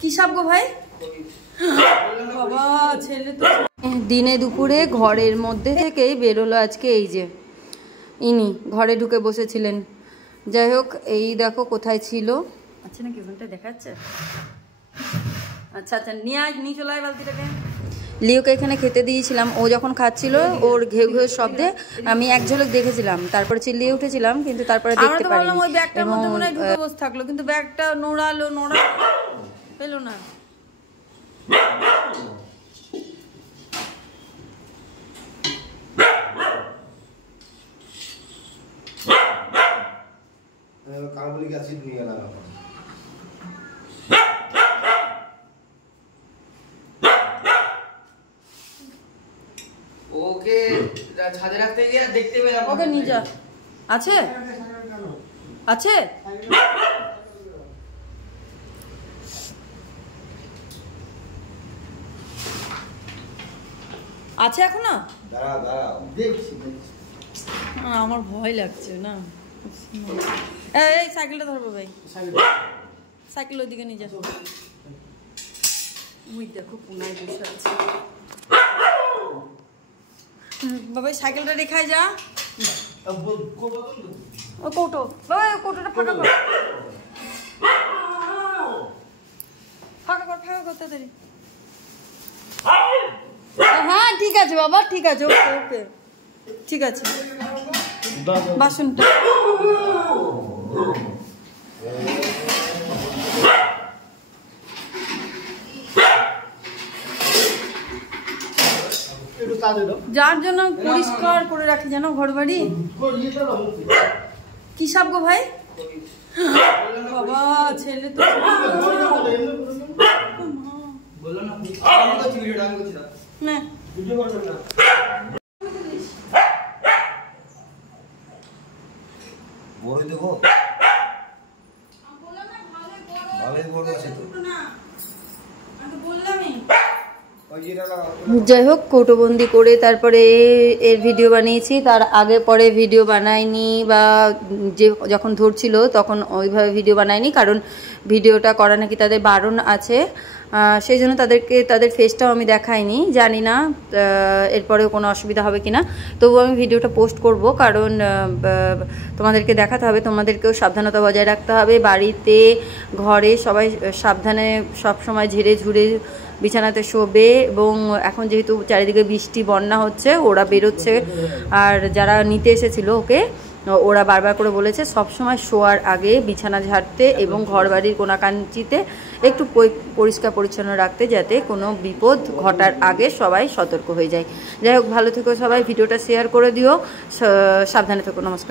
কি সাপ গো ভাই? বাবা ছেলে তো দিনে দুপুরে ঘরের মধ্যে থেকেই বেরোলো আজকে। এই যে ইনি ঘরে ঢুকে বসেছিলেন। যাই হোক, এই দেখো কোথায় ছিল। আচ্ছা নাকি ওখানটা দেখাচ্ছে? আচ্ছা আচ্ছা, নিয়ে চলে আয় বালতিটাকে। লিওকে এখানে খেতে দিয়েছিলাম। ও যখন খাচ্ছিল ওর ঘেউ ঘেউ শব্দে আমি এক ঝলক দেখেছিলাম, তারপরে চিল্লিয়ে উঠেছিলাম, কিন্তু তারপরে দেখতে পারিনি। ওই ব্যাগটার মধ্যে মনে হয় ঢুকে বসে থাকলো, কিন্তু ব্যাগটা নোড়ালো পেলো না। কার্বলিক অ্যাসিড নিয়ে গেলাম। ওকে ছাদে রাখতে গিয়ে দেখতে পেলাম। ওকে নিয়ে যা। আছে আছে আছে এখনো? দেখছি আমার ভয় লাগছে না। এই সাইকেলটা ধরবো ভাই, সাইকেল ওইদিকে নিয়ে যা। ওই দেখো কোনায় বসে আছে বাবা। সাইকেলটা রেখায় যা। ও কৌটো বাবা, কৌটোটা ফাঁকা কর, ফাঁকা কর তাড়াতাড়ি। হ্যাঁ ঠিক আছে বাবা, ঠিক আছে, ওকে ওকে ঠিক আছে। বাসনটা যার জন্য পরিষ্কার করে রাখি জানো ঘর বাড়ি। কি সাপ গো ভাই? বাবা ছেলে তো না। বড় দেখো, ভালোই বড় আছে তো। যাই হোক, কৌটোবন্দি করে তারপরে এর ভিডিও বানিয়েছি। তার আগে পরে ভিডিও বানাইনি, বা যে যখন ধরছিল তখন ওইভাবে ভিডিও বানাইনি, কারণ ভিডিওটা করা নাকি তাদের বারণ আছে। সেই জন্য তাদের ফেসটাও আমি দেখাইনি। জানি না এরপরেও কোনো অসুবিধা হবে কিনা, তবুও আমি ভিডিওটা পোস্ট করব, কারণ তোমাদেরকে দেখাতে হবে, তোমাদেরকেও সাবধানতা বজায় রাখতে হবে। বাড়িতে ঘরে সবাই সাবধানে সব সময় ঝেড়ে ঝুড়ে বিছানাতে শোবে। এবং এখন যেহেতু চারিদিকে বৃষ্টি বন্যা হচ্ছে, ওরা বেরোচ্ছে, আর যারা নিতে এসেছিল ওকে ওরা বারবার করে বলেছে সবসময় শোয়ার আগে বিছানা ঝাড়তে এবং ঘর বাড়ির কোনাকাঞ্চিতে একটু পরিষ্কার পরিচ্ছন্ন রাখতে, যাতে কোনো বিপদ ঘটার আগে সবাই সতর্ক হয়ে যায়। যাই হোক, ভালো থেকো সবাই, ভিডিওটা শেয়ার করে দিও, সাবধানে থেকো, নমস্কার।